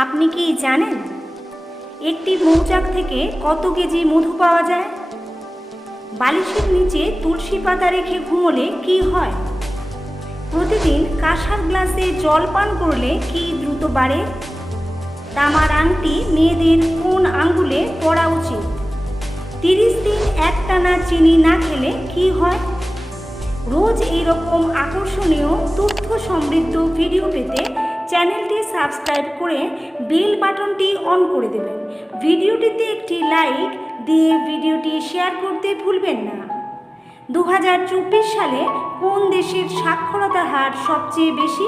আপনি কি জানেন একটি মৌচাক থেকে কত কেজি মধু পাওয়া যায়? বালিশের নিচে তুলসী পাতা রেখে ঘুমোলে কি হয়? প্রতিদিন কাঁসার গ্লাসে জল পান করলে কি দ্রুত বাড়ে? তামার আংটি মেয়েদের কোন আঙ্গুলে পরা উচিত? 30 দিন একটানা চিনি না খেলে কি হয়? রোজ এইরকম আকর্ষণীয় তথ্য সমৃদ্ধ ভিডিও পেতে চ্যানেলটি সাবস্ক্রাইব করে বেল বাটনটি অন করে দেবেন। ভিডিওটিতে একটি লাইক দিয়ে ভিডিওটি শেয়ার করতে ভুলবেন না। 2024 সালে কোন দেশের সাক্ষরতার হার সবচেয়ে বেশি?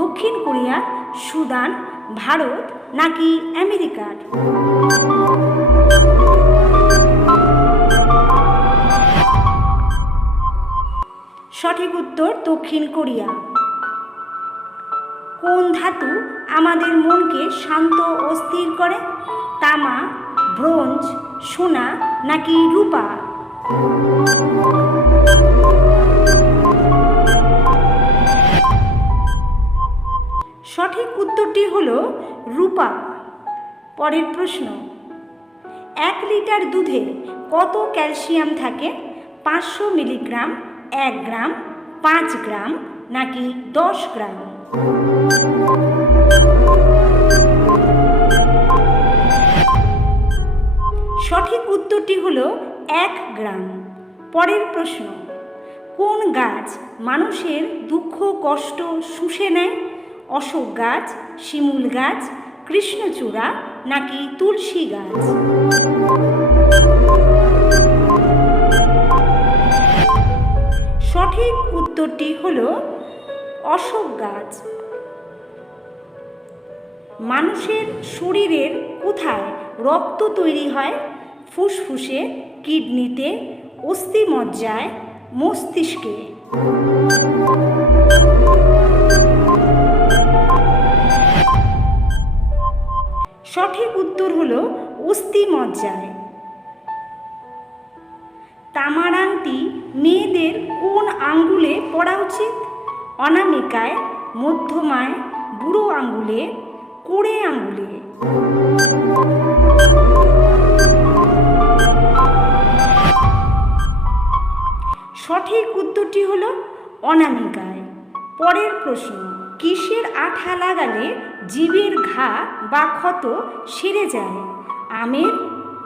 দক্ষিণ কোরিয়া, সুদান, ভারত নাকি আমেরিকার? সঠিক উত্তর দক্ষিণ কোরিয়া। কোন ধাতু আমাদের মনকে শান্ত ও স্থির করে? তামা, ব্রোঞ্জ, সোনা নাকি রূপা? সঠিক উত্তরটি হলো রূপা। পরের প্রশ্ন, 1 লিটার দুধে কত ক্যালসিয়াম থাকে? 500 মিলিগ্রাম, 1 গ্রাম, 5 গ্রাম নাকি 10 গ্রাম? সঠিক উত্তরটি হলো 1 গ্রাম। পরের প্রশ্ন, কোন গাছ মানুষের দুঃখ কষ্ট শুষে নেয়? অশোক গাছ, শিমুল গাছ, কৃষ্ণচূড়া নাকি তুলসী গাছ? সঠিক উত্তরটি হলো অশোক গাছ। মানুষের শরীরের কোথায় রক্ত তৈরি হয়? ফুসফুসে, কিডনিতে, অস্থিমজ্জায়, মস্তিষ্কে? সঠিক উত্তর হলো অস্থিমজ্জায়। তামার আংটি মেয়েদের কোন আঙ্গুলে পরা উচিত? অনামিকায়, মধ্যমায়, বুড়ো আঙ্গুলে, কোড়ে আঙ্গুলে? সঠিক উত্তরটি হলো অনামিকায়। পরের প্রশ্ন, কিসের আঠা লাগালে জিভের ঘা বা ক্ষত সেরে যায়? আমের,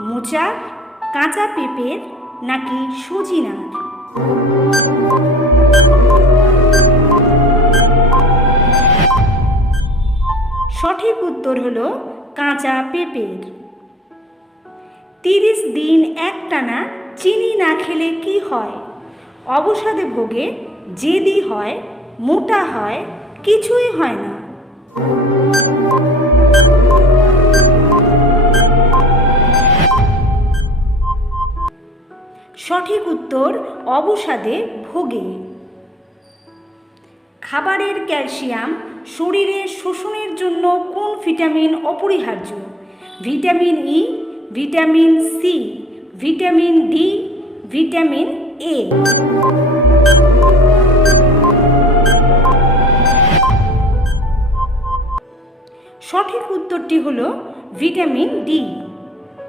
মোচার, কাঁচা পেঁপের নাকি সজিনার? সঠিক উত্তর হলো কাঁচা পেঁপের। 30 দিন একটানা চিনি না খেলে কি হয়? অবসাদে ভোগে, জেদি হয়, মোটা হয়, কিছুই হয় না? সঠিক উত্তর অবসাদে ভোগে। খাবারের ক্যালসিয়াম শরীরে শোষণের জন্য কোন ভিটামিন অপরিহার্য? Vitamin E, vitamin C, vitamin D, vitamin A? সঠিক উত্তরটি হলো ভিটামিন ডি।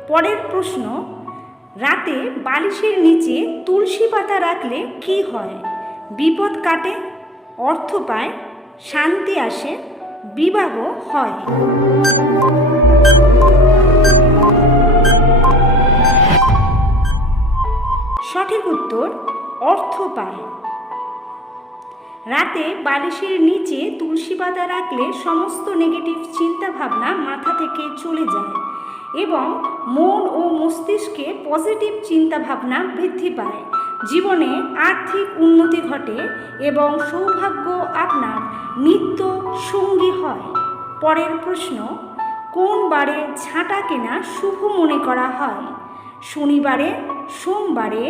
পরের প্রশ্ন, রাতে বালিশের নিচে তুলসী পাতা রাখলে কি হয়? বিপদ কাটে, অর্থ পায়, শান্তি আসে, বিবাহ হয়? সঠিক উত্তর অর্থ পায়। রাতে বালিশের নিচে তুলসী পাতা রাখলে সমস্ত নেগেটিভ চিন্তা ভাবনা মাথা থেকে চলে যায় এবং মন ও মস্তিষ্কে পজিটিভ চিন্তা ভাবনা বৃদ্ধি পায়। জীবনে আর্থিক উন্নতি ঘটে এবং সৌভাগ্য আপনার নিত্য সঙ্গী হয়। পরের প্রশ্ন, কোন বারে ঝাঁটা কেনা শুভ মনে করা হয়? শনিবারে, সোমবারে,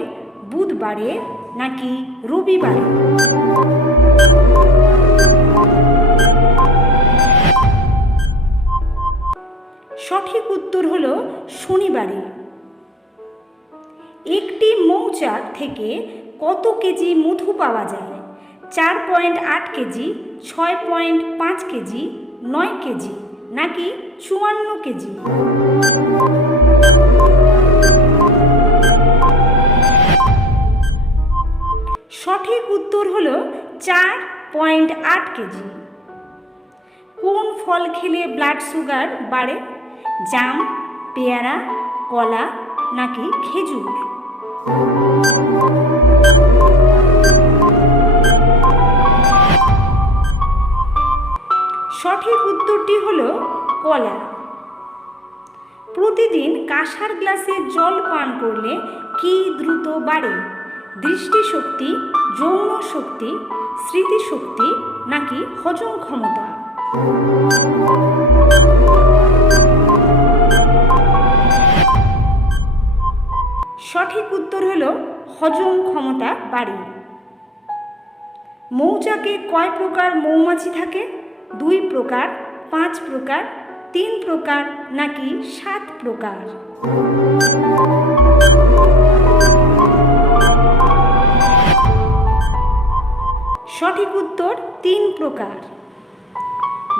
বুধবারে নাকি রবিবারে? সঠিক উত্তর হলো শনিবারে। একটি মৌচাক থেকে কত কেজি মধু পাওয়া যায়? 4.8 কেজি, 6.5 কেজি, 9 কেজি নাকি 54 কেজি? সঠিক উত্তর হলো 4.8 কেজি। কোন ফল খেলে ব্লাড সুগার বাড়ে? জাম, পেয়ারা, কলা নাকি খেজুর? সঠিক উত্তরটি হলো কলা। প্রতিদিন কাঁসার গ্লাসে জল পান করলে কি দ্রুত বাড়ে? দৃষ্টিশক্তি, যৌন শক্তি, স্মৃতিশক্তি নাকি হজম ক্ষমতা? সঠিক উত্তর হলো হজম ক্ষমতা বাড়ে। মৌচাকে কয় প্রকার মৌমাছি থাকে? 2 প্রকার, 5 প্রকার, 3 প্রকার নাকি 7 প্রকার? সঠিক উত্তর 3 প্রকার।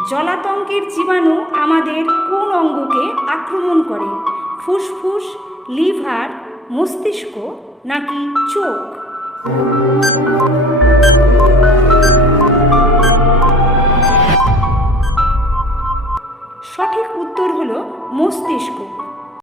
জলাতঙ্কের জীবাণু আমাদের কোন অঙ্গকে আক্রমণ করে? ফুসফুস, লিভার, মস্তিষ্ক নাকি চোখ? সঠিক উত্তর হলো মস্তিষ্ক।